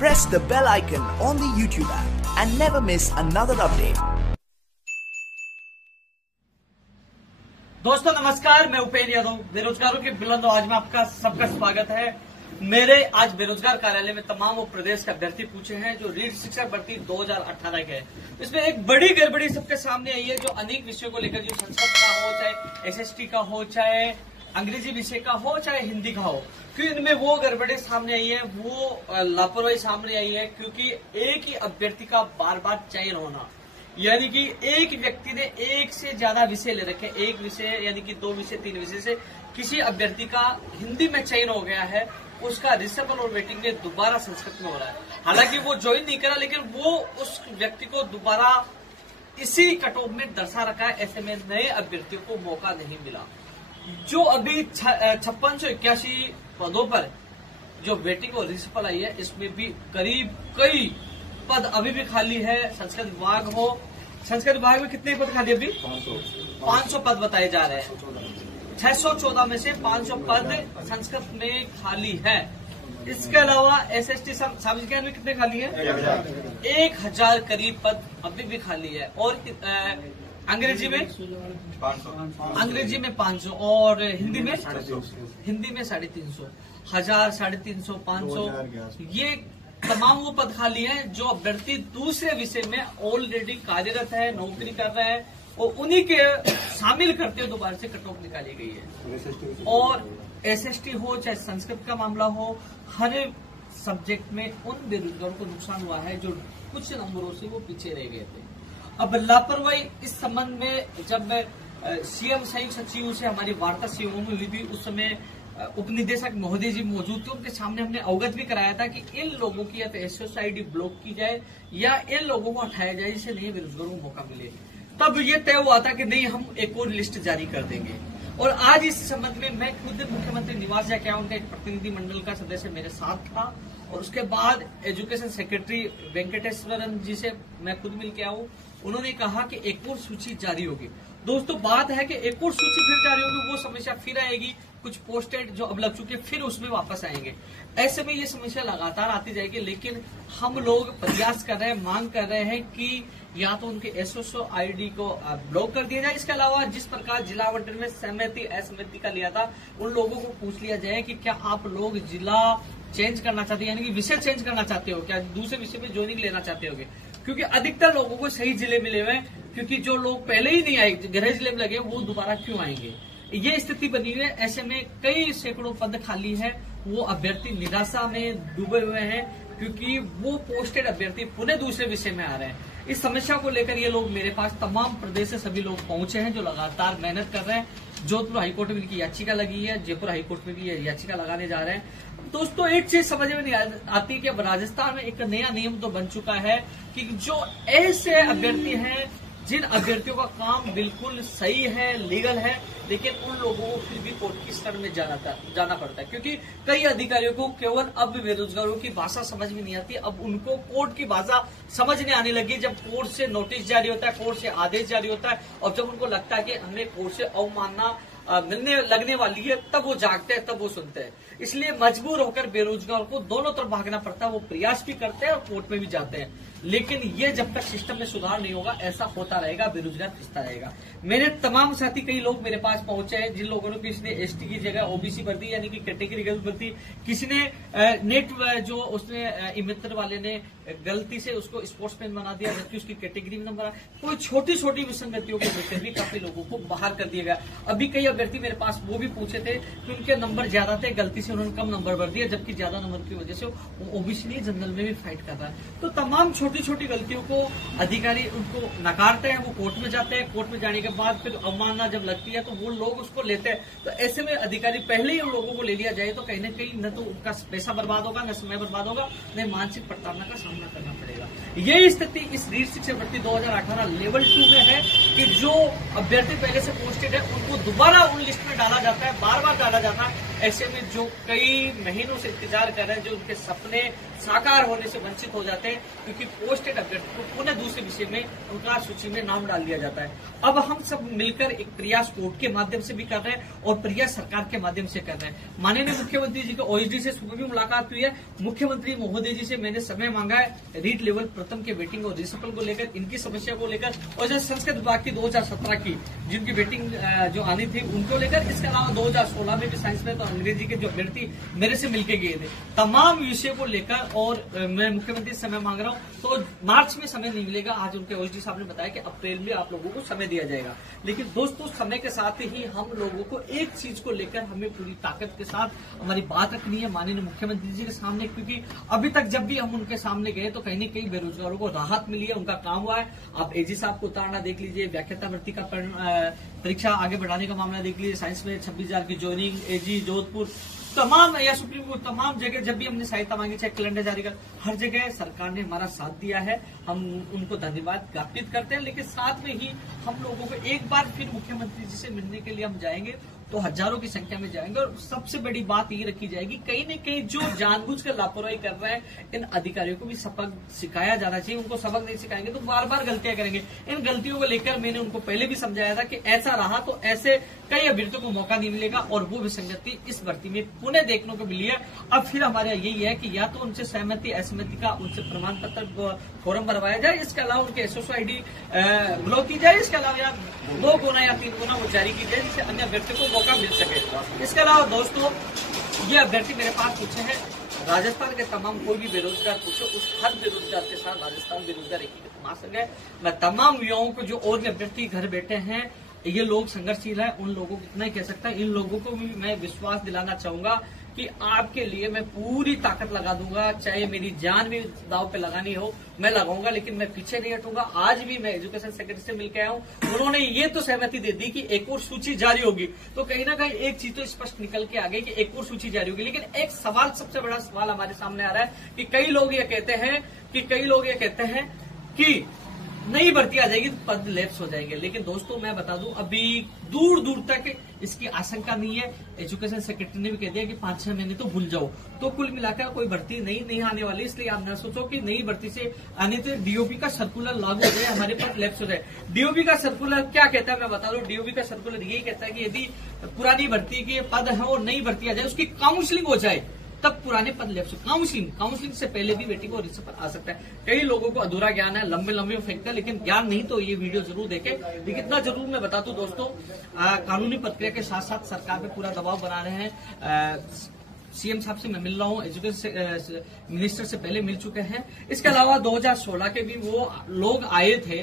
press the bell icon on the YouTube app and never miss another update. दोस्तों नमस्कार, मैं उपेंद्र यादव। बेरोजगारों के बुलंद आवाज में आपका सबका स्वागत है। मेरे आज बेरोजगार कार्यालय में तमाम वो प्रदेश के अभ्यर्थी पूछे हैं जो रीट शिक्षक भर्ती 2018 के है। इसमें एक बड़ी गड़बड़ी सबके सामने आई है, जो अनेक विषयों को लेकर, जो संस्कृत का हो, चाहे एसएसटी का हो, चाहे अंग्रेजी विषय का हो, चाहे हिंदी का हो, क्योंकि इनमें वो गड़बड़ी सामने आई है, वो लापरवाही सामने आई है। क्योंकि एक ही अभ्यर्थी का बार बार चयन होना, यानी कि एक व्यक्ति ने एक से ज्यादा विषय ले रखे, एक विषय यानी कि 2 विषय 3 विषय से किसी अभ्यर्थी का हिंदी में चयन हो गया है, उसका रिसेबल और वेटिंग में दोबारा संस्कृत में हो रहा है। हालांकि वो ज्वाइन नहीं करा, लेकिन वो उस व्यक्ति को दोबारा इसी कट ऑफ में दर्शा रखा है। ऐसे में नए अभ्यर्थियों को मौका नहीं मिला। जो अभी 5681 पदों पर जो वेटिंग और रिसेबल आई है, इसमें भी करीब कई पद अभी भी खाली है। संस्कृत विभाग हो, संस्कृत विभाग में कितने पद खाली? अभी 500 पद बताए जा रहे हैं। 614 में से 500 पद संस्कृत में खाली है। इसके अलावा एसएसटी सामाजिक ज्ञान में कितने खाली है? 1000 करीब पद अभी भी खाली है। और अंग्रेजी में 500 और हिंदी में 350, 1000, 350, 500, ये तमाम वो पद खाली हैं जो अभ्यर्थी दूसरे विषय में ऑलरेडी कार्यरत है, नौकरी कर रहे हैं, और उन्हीं के शामिल करते हुए दोबारा से कट ऑफ निकाली गई है। और एसएसटी हो चाहे संस्कृत का मामला हो, हर सब्जेक्ट में उन बेरोजगारों को नुकसान हुआ है जो कुछ नंबरों से वो पीछे रह गए थे। अब लापरवाही इस संबंध में जब सीएम संयुक्त सचिव से हमारी वार्ता सीएमओ में हुई थी, उस समय उपनिदेशक महोदय जी मौजूद थे। उनके सामने हमने अवगत भी कराया था कि इन लोगों की या तो एसएसआईडी ब्लॉक की जाए या इन लोगों को हटाया जाए, जिससे नए बेरोजगारों को मौका मिले। तब ये तय हुआ था कि नहीं, हम एक और लिस्ट जारी कर देंगे। और आज इस संबंध में मैं खुद मुख्यमंत्री निवास जाके आया, उनका एक प्रतिनिधि मंडल का सदस्य मेरे साथ था, और उसके बाद एजुकेशन सेक्रेटरी वेंकटेश्वरन जी से मैं खुद मिल के आया हूं। उन्होंने कहा कि एक और सूची जारी होगी। दोस्तों, बात है कि एक और सूची फिर जारी होगी, वो समस्या फिर आएगी। कुछ पोस्टेड जो अब लग चुके फिर उसमें वापस आएंगे। ऐसे में ये समस्या लगातार आती जाएगी। लेकिन हम लोग प्रयास कर रहे हैं, मांग कर रहे हैं कि या तो उनके एसओ आईडी को ब्लॉक कर दिया जाए। इसके अलावा जिस प्रकार जिला आवंटन में सहमति असहमति का लिया था, उन लोगों को पूछ लिया जाए कि क्या आप लोग जिला चेंज करना चाहते हैं, यानी कि विषय चेंज करना चाहते हो, क्या दूसरे विषय में ज्वाइनिंग लेना चाहते होगे? क्योंकि अधिकतर लोगों को सही जिले मिले हुए हैं, क्योंकि जो लोग पहले ही नहीं आए, गृह जिले में लगे, वो दोबारा क्यों आएंगे? ये स्थिति बनी हुई है। ऐसे में कई सैकड़ों पद खाली है, वो अभ्यर्थी निराशा में डूबे हुए हैं, क्योंकि वो पोस्टेड अभ्यर्थी पुनः दूसरे विषय में आ रहे हैं। इस समस्या को लेकर ये लोग मेरे पास तमाम प्रदेश से सभी लोग पहुंचे हैं, जो लगातार मेहनत कर रहे हैं। जोधपुर हाईकोर्ट में इनकी याचिका लगी है, जयपुर हाईकोर्ट में भी ये याचिका लगाने जा रहे हैं। दोस्तों, एक चीज समझ में नहीं आती कि अब राजस्थान में एक नया नियम तो बन चुका है कि जो ऐसे अभ्यर्थी हैं जिन अभ्यर्थियों का काम बिल्कुल सही है, लीगल है, लेकिन उन लोगों को फिर भी कोर्ट की शरण में जाना पड़ता है। क्योंकि कई अधिकारियों को केवल अब बेरोजगारों की भाषा समझ में नहीं आती, अब उनको कोर्ट की भाषा समझने आने लगी। जब कोर्ट से नोटिस जारी होता है, कोर्ट से आदेश जारी होता है, और जब उनको लगता है कि हमें कोर्ट से अवमानना लगने वाली है, तब वो जागते हैं, तब वो सुनते हैं। इसलिए मजबूर होकर बेरोजगार को दोनों तरफ भागना पड़ता है। वो प्रयास भी करते हैं और कोर्ट में भी जाते हैं, लेकिन ये जब तक सिस्टम में सुधार नहीं होगा, ऐसा होता रहेगा, बेरोजगार पिसता रहेगा। मेरे तमाम साथी, कई लोग मेरे पास पहुंचे हैं, जिन लोगों ने किसी ने एसटी की जगह ओबीसी भर दी, यानी कि कैटेगरी भर दी। किसी ने नेट जो उसने मित्र वाले ने गलती से उसको स्पोर्ट्समैन बना दिया, जबकि उसकी कैटेगरी में नंबर। कोई छोटी छोटी विसंगतियों को लेकर भी काफी लोगों को बाहर कर दिया गया। अभी कई अभ्यर्थी मेरे पास वो भी पूछे थे कि उनके नंबर ज्यादा थे, गलती से उन्होंने कम नंबर भर दिया, जबकि ज्यादा नंबर की वजह से वो ओबीसी नहीं, जनरल में भी फाइट कर रहा है। तो तमाम छोटी छोटी गलतियों को अधिकारी उनको नकारते हैं, वो कोर्ट में जाते हैं। कोर्ट में जाने के बाद फिर अवमानना जब लगती है तो वो लोग उसको लेते हैं। तो ऐसे में अधिकारी पहले ही उन लोगों को ले लिया जाए तो कहीं ना कहीं न तो उनका पैसा बर्बाद होगा, न समय बर्बाद होगा, न मानसिक प्रताड़ना का सामना करना पड़ेगा। यही स्थिति इस रीट शिक्षक भर्ती 2018 लेवल 2 में है कि जो अभ्यर्थी पहले से पोस्टेड है, उनको दोबारा उन लिस्ट में डाला जाता है, बार बार डाला जाता है। ऐसे में जो कई महीनों से इंतजार कर रहे हैं, जो उनके सपने साकार होने से वंचित हो जाते हैं, क्योंकि पोस्टेड अभ्यर्थी को पुनः दूसरे विषय में उनका सूची में नाम डाल दिया जाता है। अब हम सब मिलकर एक प्रयास कोर्ट के माध्यम से भी कर रहे हैं और प्रयास सरकार के माध्यम से कर रहे हैं। माननीय मुख्यमंत्री जी को ओएसडी से सुबह भी मुलाकात हुई है। मुख्यमंत्री महोदय जी से मैंने समय मांगा है रीट लेवल प्रथम के वेटिंग और रिसफल को लेकर, इनकी समस्या को लेकर, और जो संस्कृत विभाग की 2017 की जिनकी वेटिंग जो आनी थी उनको लेकर। इसके अलावा 2016 में भी साइंस में तो अंग्रेजी के जो अभ्यर्थी मेरे से मिलकर गए थे, तमाम विषयों को लेकर और मैं मुख्यमंत्री से समय मांग रहा हूं। तो मार्च में समय नहीं मिलेगा, आज उनके ओएसडी साहब ने बताया कि अप्रैल में आप लोगों को समय दिया जाएगा। लेकिन दोस्तों, समय के साथ ही हम लोगों को एक चीज को लेकर हमें पूरी ताकत के साथ हमारी बात रखनी है माननीय मुख्यमंत्री जी के सामने, क्योंकि अभी तक जब भी हम उनके सामने गए तो कहीं न कहीं बेरोजगारों को राहत मिली है, उनका काम हुआ है। आप एजी साहब को उतारना देख लीजिए, व्याख्याता भर्ती का परीक्षा आगे बढ़ाने का मामला देख लीजिए, साइंस में 26,000 की ज्वाइनिंग, एजी जोधपुर, तमाम या सुप्रीम कोर्ट, तमाम जगह जब भी हमने सहायता मांगी, चाहे कैलेंडर जारी कर, हर जगह सरकार ने हमारा साथ दिया है। हम उनको धन्यवाद ज्ञापित करते हैं। लेकिन साथ में ही हम लोगों को एक बार फिर मुख्यमंत्री जी से मिलने के लिए हम जाएंगे तो हजारों की संख्या में जाएंगे, और सबसे बड़ी बात ये रखी जाएगी, कहीं न कहीं जो जानबूझकर लापरवाही कर रहे हैं इन अधिकारियों को भी सबक सिखाया जाना चाहिए। उनको सबक नहीं सिखाएंगे तो बार बार गलतियां करेंगे। इन गलतियों को लेकर मैंने उनको पहले भी समझाया था कि ऐसा रहा तो ऐसे कई अभ्यर्थियों को मौका नहीं मिलेगा, और वो विसंगति इस भर्ती में पुनः देखने को मिली है। अब फिर हमारा यही है कि या तो उनसे सहमति असहमति का उनसे प्रमाण पत्र फॉर्म भरवाया जाए, इसके अलावा उनके एसओसी आईडी ब्लॉक की जाए, इसके अलावा या 2 गुना या 3 गुना वो जारी की जाए, जिससे अन्य अभ्यर्थियों को मौका मिल सके। इसके अलावा दोस्तों, ये अभ्यर्थी मेरे पास पूछे हैं राजस्थान के तमाम कोई भी बेरोजगार पूछो, उस हर बेरोजगार के साथ राजस्थान बेरोजगार एकीकृत महासंघ है। मैं तमाम युवाओं को, जो और भी अभ्यर्थी घर बैठे हैं, ये लोग संघर्षशील है, उन लोगों को इतना ही कह सकता है, इन लोगों को भी मैं विश्वास दिलाना चाहूंगा कि आपके लिए मैं पूरी ताकत लगा दूंगा, चाहे मेरी जान भी दांव पे लगानी हो मैं लगाऊंगा, लेकिन मैं पीछे नहीं हटूंगा। आज भी मैं एजुकेशन सेक्रेटरी से मिलकर आया हूं, उन्होंने ये तो सहमति दे दी कि एक और सूची जारी होगी। तो कहीं ना कहीं एक चीज तो स्पष्ट निकल के आ गई कि एक और सूची जारी होगी। लेकिन एक सवाल, सबसे बड़ा सवाल हमारे सामने आ रहा है कि कई लोग ये कहते हैं कि नई भर्ती आ जाएगी तो पद लैप्स हो जाएंगे। लेकिन दोस्तों, मैं बता दूं, अभी दूर दूर तक इसकी आशंका नहीं है। एजुकेशन सेक्रेटरी ने भी कह दिया कि 5-6 महीने तो भूल जाओ। तो कुल मिलाकर कोई भर्ती नहीं आने वाली, इसलिए आप न सोचो कि नई भर्ती से आने तो डीओपी का सर्कुलर लागू हो जाए, हमारे पास लैप्स हो जाए। डीओपी का सर्कुलर क्या कहता है मैं बता दूं। डीओपी का सर्कुलर यही कहता है कि यदि पुरानी भर्ती के पद है और नई भर्ती आ जाए, उसकी काउंसलिंग हो जाए, तब पुराने पद लैप्स। काउंसलिंग से पहले भी वेटिंग और रिसफल आ सकता है। कई लोगों को अधूरा ज्ञान है, लंबे फेंकते हैं, लेकिन ज्ञान नहीं तो ये वीडियो जरूर देखें। लेकिन इतना जरूर मैं बता दूं दोस्तों, कानूनी प्रक्रिया के साथ साथ सरकार पे पूरा दबाव बना रहे हैं। सीएम साहब से मैं मिल रहा हूँ, एजुकेशन मिनिस्टर से पहले मिल चुके हैं। इसके अलावा 2016 के भी वो लोग आए थे,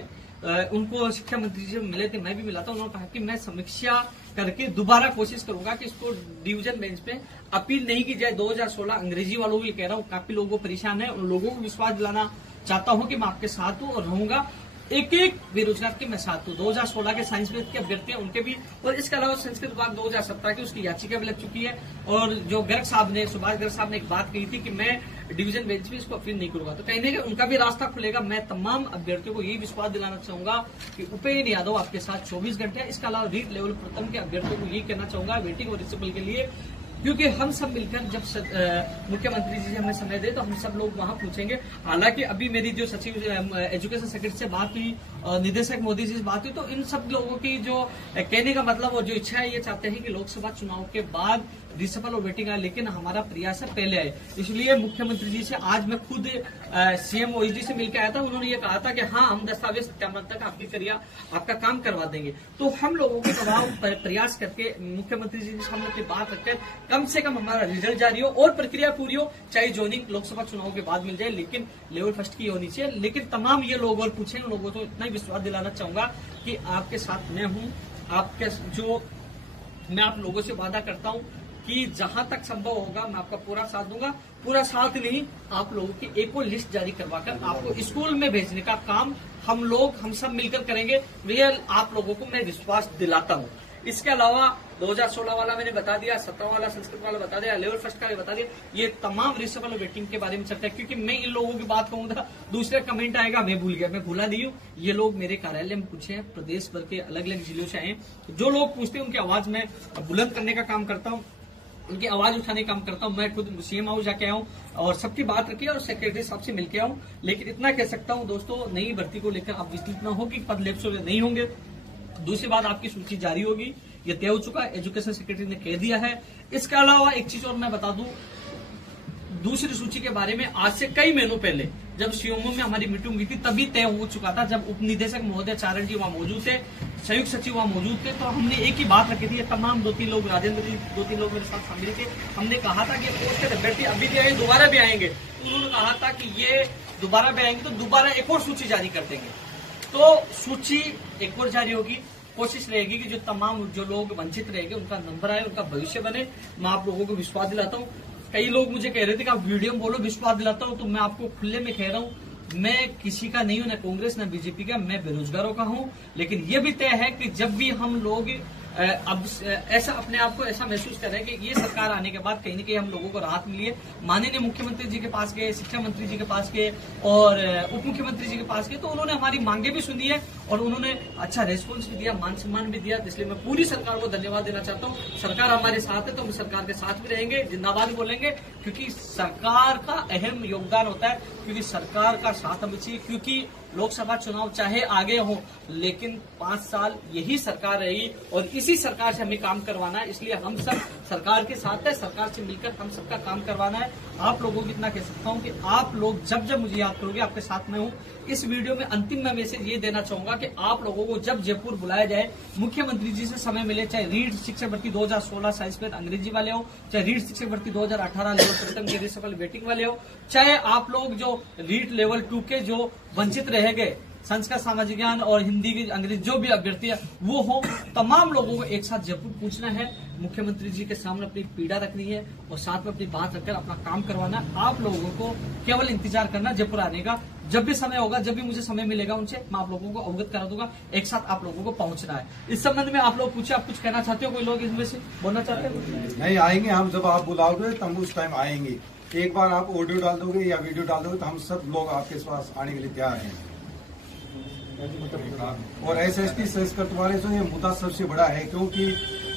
उनको शिक्षा मंत्री जी मिले थे, मैं भी मिला था। उन्होंने कहा कि मैं समीक्षा करके दोबारा कोशिश करूंगा कि इसको डिवीजन बेंच पे अपील नहीं की जाए। 2016 अंग्रेजी वालों को ये कह रहा हूँ, काफी लोगों को परेशान है, उन लोगों को विश्वास दिलाना चाहता हूँ कि मैं आपके साथ हूँ और रहूंगा। एक बेरोजगार के मैं साथ हूँ। 2016 के साइंस में के अभ्यर्थी हैं उनके भी, और इसके अलावा संस्कृत विभाग 2017 की उसकी याचिका भी लग चुकी है। और जो सुभाष गर्ग साहब ने एक बात कही थी कि मैं डिवीजन बेंच में इसको अपील नहीं करूंगा, तो कहीं ना कहीं उनका भी रास्ता खुलेगा। मैं तमाम अभ्यर्थियों को यही विश्वास दिलाना चाहूंगा कि उपेन्द्र यादव आपके साथ 24 घंटे है। इसके अलावा रीट लेवल प्रथम के अभ्यर्थियों को यही कहना चाहूंगा वेटिंग और रिसफल के लिए, क्योंकि हम सब मिलकर जब मुख्यमंत्री जी हमें समय दे तो हम सब लोग वहां पूछेंगे। हालांकि अभी मेरी जो सचिव एजुकेशन सेक्रेटरी से बात हुई, निदेशक मोदी जी से बात हुई, तो इन सब लोगों की जो कहने का मतलब और जो इच्छा है, ये चाहते हैं कि लोकसभा चुनाव के बाद रिसफल और वेटिंग आए, लेकिन हमारा प्रयास है पहले आए। इसलिए मुख्यमंत्री जी से आज मैं खुद सीएम ओएसडी से मिलकर आया था। उन्होंने ये कहा था कि हाँ, हम दस्तावेज सत्यापन तक आपका काम करवा देंगे। तो हम लोगों के दबाव प्रयास करके मुख्यमंत्री जी के सामने अपनी बात रखकर कम से कम हमारा रिजल्ट जारी हो और प्रक्रिया पूरी हो, चाहे ज्वाइनिंग लोकसभा चुनाव के बाद मिल जाए, लेकिन लेवल फर्स्ट की होनी चाहिए। लेकिन तमाम ये लोग और पूछे, उन लोगों को इतना ही विश्वास दिलाना चाहूंगा कि आपके साथ मैं हूं। मैं आप लोगों से वादा करता हूं कि जहां तक संभव होगा मैं आपका पूरा साथ दूंगा। पूरा साथ नहीं, आप लोगों की एक और लिस्ट जारी करवाकर आपको स्कूल में भेजने का काम हम सब मिलकर करेंगे। भैया, आप लोगों को मैं विश्वास दिलाता हूं। इसके अलावा 2016 वाला मैंने बता दिया, 17 वाला संस्कृत वाला बता दिया, लेवल फर्स्ट का भी बता दिया। ये तमाम रिसफल और वेटिंग के बारे में चर्चा है, क्योंकि मैं इन लोगों की बात कहूंगा दूसरे कमेंट आएगा मैं भूल गया। मैं भूला नहीं हूँ। ये लोग मेरे कार्यालय में पूछे हैं, प्रदेश भर के अलग अलग जिलों से आए हैं। जो लोग पूछते हैं उनकी आवाज में बुलंद करने का काम करता हूँ। उनकी आवाज उठाने का काम करता हूं। मैं खुद सीएम हाउस जाके आऊं और सबकी बात रखी और सेक्रेटरी साहब से मिलके आऊं। लेकिन इतना कह सकता हूं दोस्तों, नई भर्ती को लेकर आप विचलित न हो कि पद लेप्स नहीं होंगे। दूसरी बात, आपकी सूची जारी होगी, ये तय हो चुका है, एजुकेशन सेक्रेटरी ने कह दिया है। इसके अलावा एक चीज और मैं बता दूं, दूसरी सूची के बारे में आज से कई महीनों पहले जब सीएमओ में हमारी मीटिंग हुई थी तभी तय हो चुका था। जब उप निदेशक महोदय चारण जी वहां मौजूद थे, संयुक्त सचिव वहां मौजूद थे, तो हमने एक ही बात रखी थी। तमाम 2-3 लोग, राजेंद्र जी 2-3 लोग मेरे साथ शामिल थे। हमने कहा था कि पोस्ट के अभ्यर्थी अभी भी आएंगे, दोबारा भी आएंगे। उन्होंने कहा था कि ये दोबारा भी आएंगे तो दोबारा एक और सूची जारी कर देंगे। तो सूची एक और जारी होगी। कोशिश रहेगी कि जो तमाम जो लोग वंचित रहेंगे उनका नंबर आए, उनका भविष्य बने। मैं आप लोगों को विश्वास दिलाता हूँ। कई लोग मुझे कह रहे थे कि आप वीडियो में बोलो विश्वास दिलाता हूँ, तो मैं आपको खुले में कह रहा हूँ, मैं किसी का नहीं हूं, न कांग्रेस न बीजेपी का, मैं बेरोजगारों का हूं। लेकिन यह भी तय है कि जब भी हम लोग अब ऐसा अपने आप को ऐसा महसूस कर रहे हैं कि ये सरकार आने के बाद कहीं न कहीं हम लोगों को राहत मिली है। माननीय मुख्यमंत्री जी के पास गए, शिक्षा मंत्री जी के पास गए और उप मुख्यमंत्री जी के पास गए, तो उन्होंने हमारी मांगे भी सुनी है और उन्होंने अच्छा रेस्पॉन्स भी दिया, मान सम्मान भी दिया। इसलिए मैं पूरी सरकार को धन्यवाद देना चाहता हूँ। सरकार हमारे साथ है तो हम सरकार के साथ भी रहेंगे, जिंदाबाद बोलेंगे, क्योंकि सरकार का अहम योगदान होता है, क्योंकि सरकार का साथ हमें चाहिए। क्योंकि लोकसभा चुनाव चाहे आगे हो, लेकिन 5 साल यही सरकार रही और इसी सरकार से हमें काम करवाना है। इसलिए हम सब सरकार के साथ है, सरकार से मिलकर हम सबका काम करवाना है। आप लोगों को इतना कह सकता हूं कि आप लोग जब जब मुझे याद करोगे, आपके साथ में हूं। इस वीडियो में अंतिम मैं मैसेज ये देना चाहूंगा कि आप लोगों को जब जयपुर बुलाया जाए, मुख्यमंत्री जी से समय मिले, चाहे रीट शिक्षक भर्ती 2016 साइंस में अंग्रेजी वाले हो, चाहे रीट शिक्षक भर्ती 2018 लेवल प्रथम के सफल वेटिंग वाले हो, चाहे आप लोग जो रीट लेवल 2 के जो वंचित रह गए, संस्कृत, सामाजिक ज्ञान और हिंदी की अंग्रेजी जो भी अभ्यर्थी है वो हो, तमाम लोगों को एक साथ जयपुर पूछना है, मुख्यमंत्री जी के सामने अपनी पीड़ा रखनी है और साथ में अपनी बात रखकर अपना काम करवाना है। आप लोगों को केवल इंतजार करना जयपुर आने का। जब भी समय होगा, जब भी मुझे समय मिलेगा उनसे, मैं आप लोगों को अवगत करा दूंगा। एक साथ आप लोगों को पहुंचना है। इस संबंध में आप लोग पूछे, आप कुछ कहना चाहते हो? कोई लोग इसमें से बोलना चाहते हो? नहीं, आएंगे हम, जब आप बुलाओगे तो हम उस टाइम आएंगे। एक बार आप ऑडियो डाल दोगे या वीडियो डाल दोगे तो हम सब लोग आपके पास आने के लिए तैयार हैं। और SST संस्कृत वाले जो ये मुद्दा सबसे बड़ा है, क्योंकि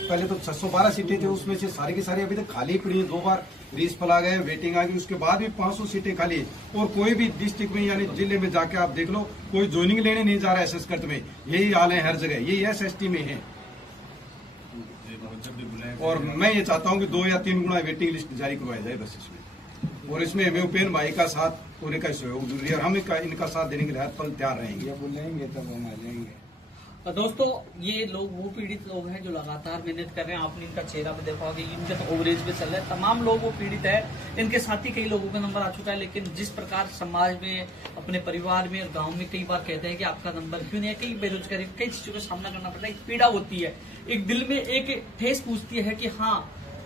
पहले तो 612 सीटें थे, उसमें से सारी की सारी अभी तक खाली पड़ी है। 2 बार रीसफल आ गए, वेटिंग आ गई, उसके बाद भी 500 सीटें खाली है। और कोई भी डिस्ट्रिक्ट में यानी जिले में जाके आप देख लो, कोई ज्वाइनिंग लेने नहीं जा रहा है संस्कृत में। यही हाल है हर जगह, यही SST में है। और मैं ये चाहता हूँ कि 2 या 3 गुना वेटिंग लिस्ट जारी करवाया जाए बस इसमें। और इसमें हमें उपेन भाई का साथ होने का सहयोग जरूरी है और हम इनका साथ देने के लिए हर पल तैयार रहेंगे। बुलाएंगे तब हम आ जाएंगे। दोस्तों, ये लोग वो पीड़ित लोग हैं जो लगातार मेहनत कर रहे हैं। आपने इनका चेहरा भी देखा होगा, इनका तो ओवरेज पे चल रहा है। तमाम लोग वो पीड़ित है। इनके साथ ही कई लोगों का नंबर आ चुका है। लेकिन जिस प्रकार समाज में, अपने परिवार में और गांव में कई बार कहते हैं कि आपका नंबर क्यों नहीं है, कई बेरोजगारी, कई चीजों का सामना करना पड़ता है। एक पीड़ा होती है, एक दिल में एक ठेस पूछती है कि हाँ,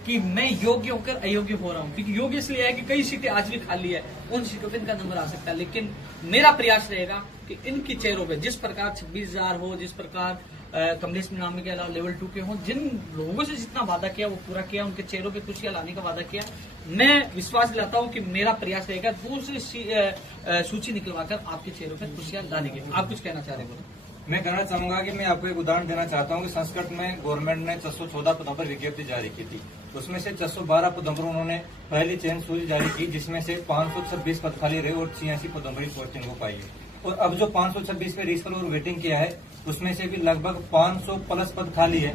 कि मैं योग्य होकर अयोग्य हो रहा हूं। क्योंकि योग्य इसलिए है कि कई सीटें आज भी खाली है, उन सीटों पे इनका नंबर आ सकता है। लेकिन मेरा प्रयास रहेगा कि इनकी चेहरों पे जिस प्रकार 26,000 हो, जिस प्रकार कमलेश मीनामी के अलावा लेवल 2 के हों, जिन लोगों से जितना वादा किया वो पूरा किया, उनके चेहरों पे खुशियां लाने का वादा किया। मैं विश्वास दिलाता हूं कि मेरा प्रयास रहेगा दूसरी सूची निकलवाकर आपके चेहरों पे खुशियां लाने के। आप कुछ कहना चाह रहे हो? मैं कहना चाहूंगा कि मैं आपको एक उदाहरण देना चाहता हूं कि संस्कृत में गवर्नमेंट ने 614 पदों पर विज्ञप्ति जारी की थी। उसमें से 612 पदों पर उन्होंने पहली चयन सूची जारी की, जिसमें से 526 पद खाली रहे और 86 पदों पर ही पोस्टिंग हो पाई है। और अब जो 526 पे रीसफल और वेटिंग किया है, उसमें से भी लगभग 500 प्लस पद खाली है।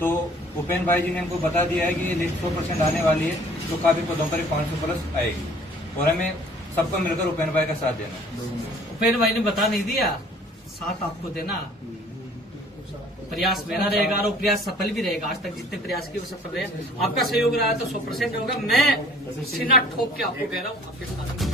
तो उपेन भाई जी ने हमको बता दिया है कि ये लिस्ट 100% आने वाली है, तो काफी पदों पर 500 प्लस आएगी। और हमें सबको मिलकर उपेन भाई का साथ देना। उपेन भाई ने बता नहीं दिया, साथ आपको देना। प्रयास मेरा रहेगा और प्रयास सफल भी रहेगा। आज तक जितने प्रयास किए वो सफल रहे। आपका सहयोग रहा है तो 100% होगा। मैं सीना ठोक के आपको कह रहा हूँ, आपके साथ